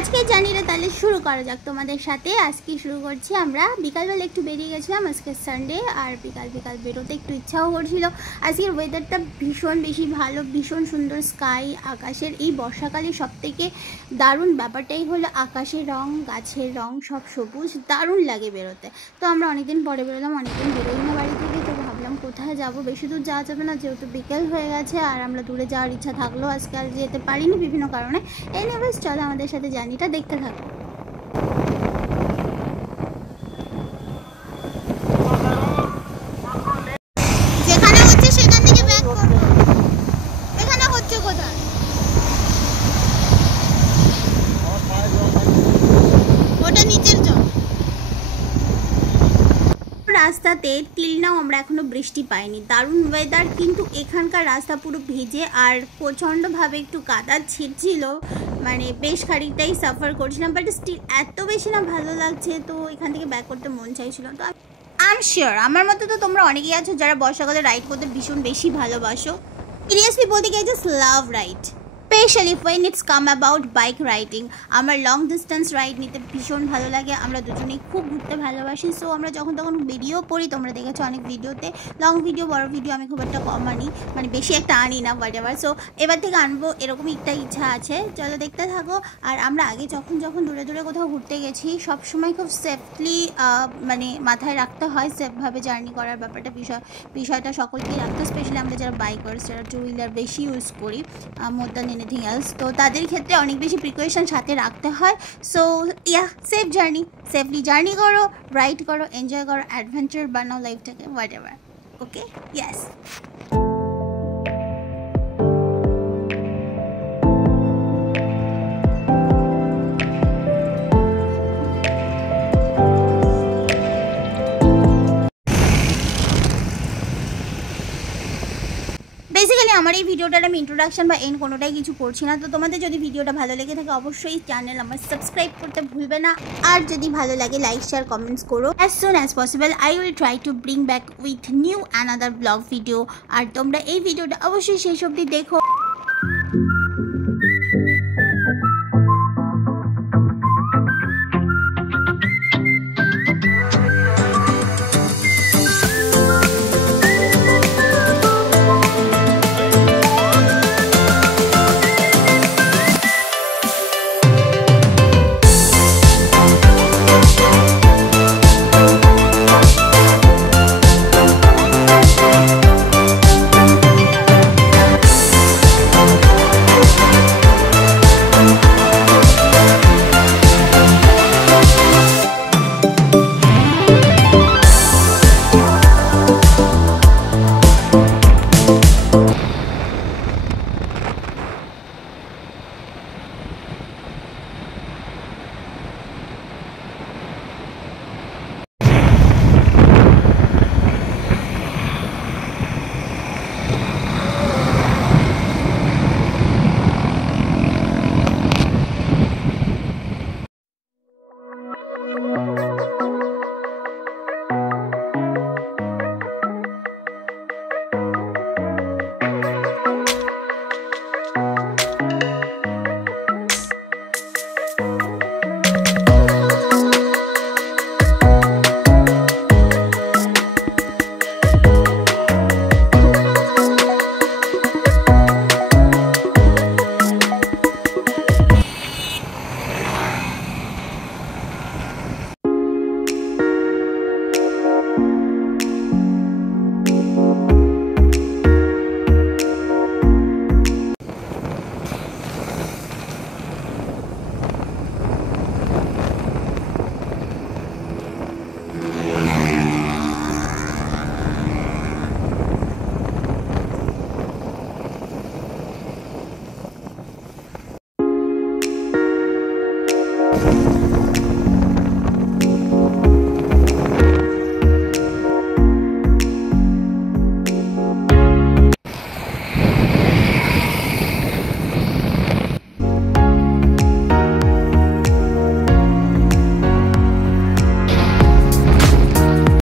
আজকে জার্নিটা তাহলে শুরু করা যাক তোমাদের সাথে। আজকে শুরু করছি আমরা। বিকালবেলা একটু বেরিয়ে গেছিলাম, আজকে সানডে, আর বিকাল বেরোতে একটু ইচ্ছাও করছিল। আজকের ওয়েদারটা ভীষণ বেশি ভালো, ভীষণ সুন্দর স্কাই। আকাশের এই বর্ষাকালে সবথেকে দারুণ ব্যাপারটাই হলো আকাশের রং, গাছের রং সব সবুজ, দারুণ লাগে বেরোতে। তো আমরা অনেকদিন পরে বেরোলাম, অনেকদিন বেরোই না বাড়ি থেকে। তো ভাবলাম কোথায় যাব, বেশি দূর যাওয়া যাবে না যেহেতু বিকেল হয়ে গেছে, আর আমরা দূরে যাওয়ার ইচ্ছা থাকলেও আজকে আর যেতে পারিনি বিভিন্ন কারণে। এনিওয়েজ চলো আমাদের সাথে জার্নিটা দেখতে থাকো। যেখানে হচ্ছে সেখান থেকে ব্যাক করব। এখানে হচ্ছে কোথায়? ওটা নিচের জল। রাস্তাতে টিল নাও আমরা এখনো বৃষ্টি পাইনি, দারুণ ওয়েদার, কিন্তু এখানকার রাস্তা পুরো ভিজে আর প্রচণ্ডভাবে একটু কাদা ছিটছিল, মানে বেশ খানিকটাই সাফার করছিলাম। বাট স্টিল এত বেশি না ভালো লাগছে, তো এখান থেকে ব্যাক করতে মন চাইছিল। তো আই এম শিওর আমার মতো তো তোমরা অনেকেই আছো যারা বর্ষাকালে রাইড করতে ভীষণ বেশি ভালোবাসো। সিরিয়াসলি বলতে গিয়ে just love ride, specially when it's come about bike riding। আমার লং ডিস্টেন্স রাইড নিতে ভীষণ ভালো লাগে, আমরা দুজনেই খুব ঘুরতে ভালোবাসি। সো আমরা যখন তখন ভিডিও করি, তোমরা দেখেছো অনেক ভিডিওতে, লং ভিডিও বড় ভিডিও আমি খুব একটা কম আনি, মানে বেশি একটা আনি না, হোয়াট এভার। সো এবার থেকে আনবো এরকম একটা ইচ্ছা আছে, চলো দেখতে থাকো। আর আমরা আগে যখন দূরে দূরে কোথাও ঘুরতে গেছি সবসময় খুব সেফলি মানে মাথায় রাখতে হয় সেফভাবে জার্নি করার ব্যাপারটা, বিষয়টা সকলকেই রাখতে, স্পেশালি আমরা যারা বাইকার্স, যারা টু হুইলার বেশি ইউজ করি মোর দ্যান এনিথিং এলস, তো তাদের ক্ষেত্রে অনেক বেশি প্রিকশন সাথে রাখতে হয়। So yeah, safe journey, safely journey করো, রাইড করো, এনজয় করো, অ্যাডভেঞ্চার বানাও লাইফটাকে, what ever. Okay, yes. Basically আমার এই ভিডিওটার আমি ইন্ট্রোডাকশন বা এন্ড কোনোটাই কিছু করছি না। তো তোমাদের যদি ভিডিওটা ভালো লেগে থাকে অবশ্যই চ্যানেল আমার সাবস্ক্রাইব করতে ভুলবে না, আর যদি ভালো লাগে লাইক শেয়ার কমেন্টস করো। As soon as possible I will try to bring back with new another blog video. আর তোমরা এই ভিডিওটা অবশ্যই শেষ অবধি দেখো।